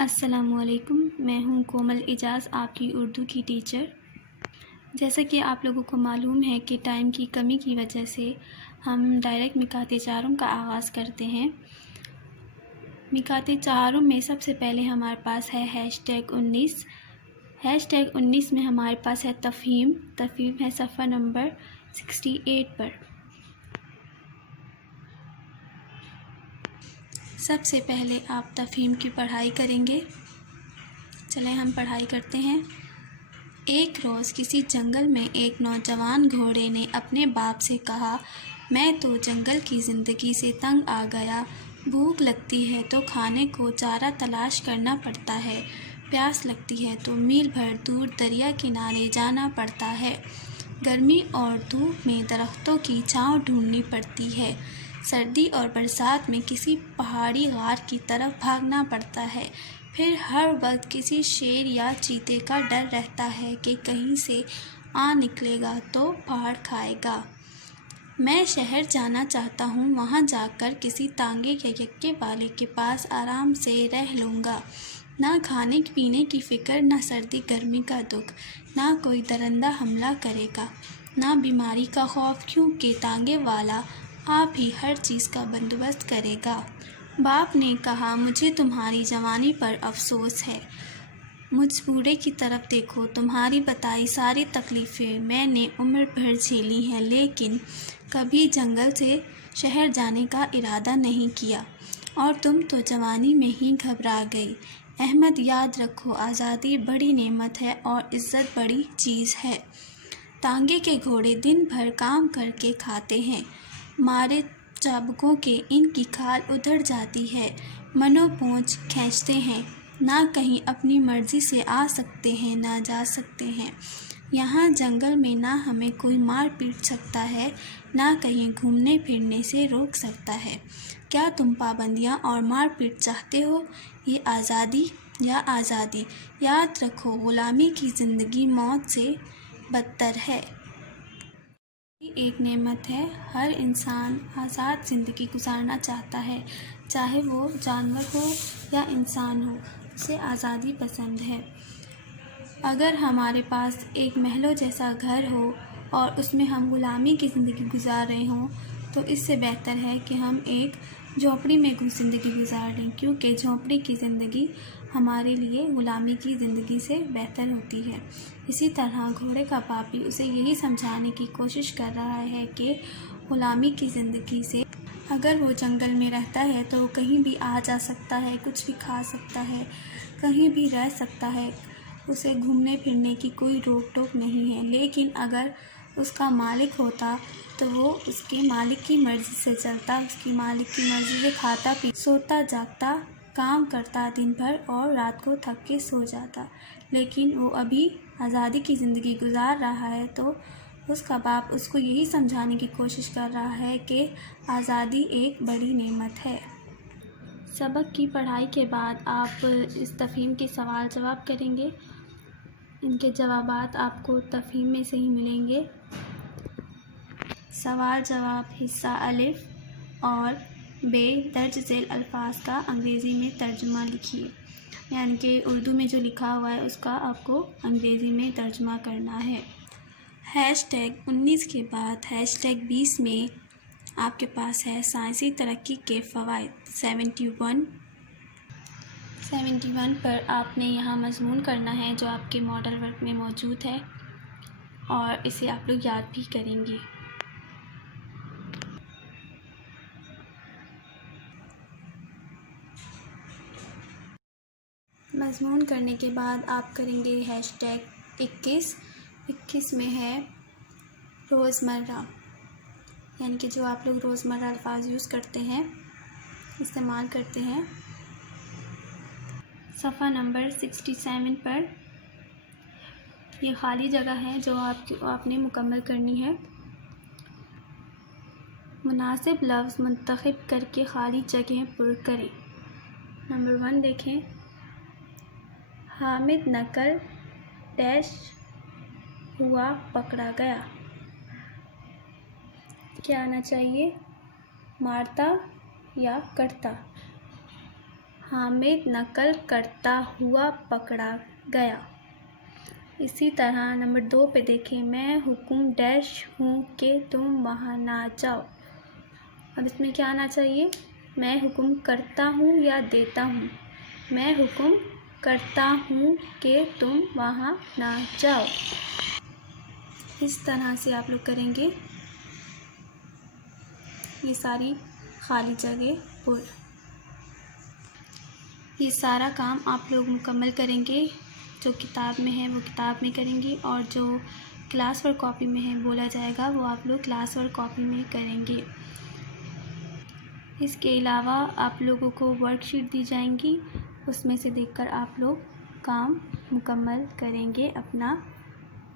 السلام علیکم، میں ہوں کومل اعجاز، آپ کی اردو کی ٹیچر۔ جیسا کہ آپ لوگوں کو معلوم ہے کہ ٹائم کی کمی کی وجہ سے ہم ڈائریکٹ مکالمے چاروں کا آغاز کرتے ہیں۔ مکالمے چاروں میں سب سے پہلے ہمارے پاس ہے #19۔ #19 میں ہمارے پاس ہے تفہیم ہے صفحہ نمبر 68 پر۔ سب سے پہلے آپ تفہیم کی پڑھائی کریں گے۔ چلیں ہم پڑھائی کرتے ہیں۔ ایک روز کسی جنگل میں ایک نوجوان گھوڑے نے اپنے باپ سے کہا، میں تو جنگل کی زندگی سے تنگ آ گیا، بھوک لگتی ہے تو کھانے کو چارہ تلاش کرنا پڑتا ہے، پیاس لگتی ہے تو میل بھر دور دریا کنارے جانا پڑتا ہے، گرمی اور دھوپ میں درختوں کی چھاؤں ڈھونڈنی پڑتی ہے، سردی اور برسات میں کسی پہاڑی غار کی طرف بھاگنا پڑتا ہے، پھر ہر وقت کسی شیر یا چیتے کا ڈر رہتا ہے کہ کہیں سے آ نکلے گا تو پھاڑ کھائے گا۔ میں شہر جانا چاہتا ہوں، وہاں جا کر کسی تانگے یا یکے والے کے پاس آرام سے رہ لوں گا، نہ کھانے پینے کی فکر، نہ سردی گرمی کا دکھ، نہ کوئی درندہ حملہ کرے گا، نہ بیماری کا خوف، کیونکہ تانگے والا آپ ہی ہر چیز کا بندوبست کرے گا۔ باپ نے کہا، مجھے تمہاری جوانی پر افسوس ہے، مجھ بوڑھے کی طرف دیکھو، تمہاری بتائی ساری تکلیفیں میں نے عمر بھر جھیلی ہیں، لیکن کبھی جنگل سے شہر جانے کا ارادہ نہیں کیا، اور تم تو جوانی میں ہی گھبرا گئی۔ احمد، یاد رکھو، آزادی بڑی نعمت ہے اور عزت بڑی چیز ہے۔ تانگے کے گھوڑے دن بھر کام کر کے کھاتے ہیں، مارے چابکوں کے ان کی کھال ادھڑ جاتی ہے، منو پونچھ کھینچتے ہیں، نہ کہیں اپنی مرضی سے آ سکتے ہیں نہ جا سکتے ہیں، یہاں جنگل میں نہ ہمیں کوئی مار پیٹ سکتا ہے، نہ کہیں گھومنے پھرنے سے روک سکتا ہے۔ کیا تم پابندیاں اور مار پیٹ چاہتے ہو؟ یہ آزادی یا آزادی؟ یاد رکھو، غلامی کی زندگی موت سے بدتر ہے۔ یہ ایک نعمت ہے، ہر انسان آزاد زندگی گزارنا چاہتا ہے، چاہے وہ جانور ہو یا انسان ہو، اسے آزادی پسند ہے۔ اگر ہمارے پاس ایک محلوں جیسا گھر ہو اور اس میں ہم غلامی کی زندگی گزار رہے ہوں تو اس سے بہتر ہے کہ ہم ایک جھونپڑی میں زندگی گزار لیں، کیونکہ جھونپڑی کی زندگی ہمارے لیے غلامی کی زندگی سے بہتر ہوتی ہے۔ اسی طرح گھوڑے کا باپ بھی اسے یہی سمجھانے کی کوشش کر رہا ہے کہ غلامی کی زندگی سے اگر وہ جنگل میں رہتا ہے تو کہیں بھی آ جا سکتا ہے، کچھ بھی کھا سکتا ہے، کہیں بھی رہ سکتا ہے، اسے گھومنے پھرنے کی کوئی روک ٹوک نہیں ہے، لیکن اگر اس کا مالک ہوتا تو وہ اس کے مالک کی مرضی سے چلتا، اس کی مالک کی مرضی سے کھاتا پیتا، سوتا جاگتا، کام کرتا دن بھر اور رات کو تھک کے سو جاتا، لیکن وہ ابھی آزادی کی زندگی گزار رہا ہے تو اس کا باپ اس کو یہی سمجھانے کی کوشش کر رہا ہے کہ آزادی ایک بڑی نعمت ہے۔ سبق کی پڑھائی کے بعد آپ اس تفہیم کے سوال جواب کریں گے، ان کے جوابات آپ کو تفہیم میں سے ہی ملیں گے۔ سوال جواب حصہ الف اور ب درج ذیل الفاظ کا انگریزی میں ترجمہ لکھیے، یعنی کہ اردو میں جو لکھا ہوا ہے اس کا آپ کو انگریزی میں ترجمہ کرنا ہے۔ #19 کے بعد #20 میں آپ کے پاس ہے سائنسی ترقی کے فوائد۔ 71 پر آپ نے یہاں مضمون کرنا ہے جو آپ کے ماڈل ورک میں موجود ہے، اور اسے آپ لوگ یاد بھی کریں گے۔ مضمون کرنے کے بعد آپ کریں گے #21۔ 21 میں ہے روزمرہ، یعنی کہ جو آپ لوگ روزمرہ الفاظ یوز کرتے ہیں، استعمال کرتے ہیں۔ صفحہ نمبر 67 پر یہ خالی جگہ ہے جو آپ نے مکمل کرنی ہے۔ مناسب لفظ منتخب کر کے خالی جگہیں پر کریں۔ نمبر 1 دیکھیں، حامد نقل ڈیش ہوا پکڑا گیا۔ کیا آنا چاہیے؟ مارتا یا کرتا؟ حامد نقل کرتا ہوا پکڑا گیا۔ اسی طرح نمبر 2 پہ دیکھیں، میں حکم ڈیش ہوں کہ تم وہاں نہ جاؤ۔ اب اس میں کیا آنا چاہیے؟ میں حکم کرتا ہوں یا دیتا ہوں؟ میں حکم کرتا ہوں کہ تم وہاں نہ جاؤ۔ اس طرح سے آپ لوگ کریں گے یہ ساری خالی جگہ پر۔ یہ سارا کام آپ لوگ مکمل کریں گے، جو کتاب میں ہے وہ کتاب میں کریں گے، اور جو کلاس ورک کاپی میں ہے بولا جائے گا وہ آپ لوگ کلاس ورک کاپی میں کریں گے۔ اس کے علاوہ آپ لوگوں کو ورک شیٹ دی جائیں گی، اس میں سے دیکھ کر آپ لوگ کام مکمل کریں گے اپنا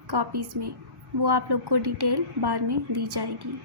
کاپیز میں، وہ آپ لوگ کو ڈیٹیل بعد میں دی جائے گی۔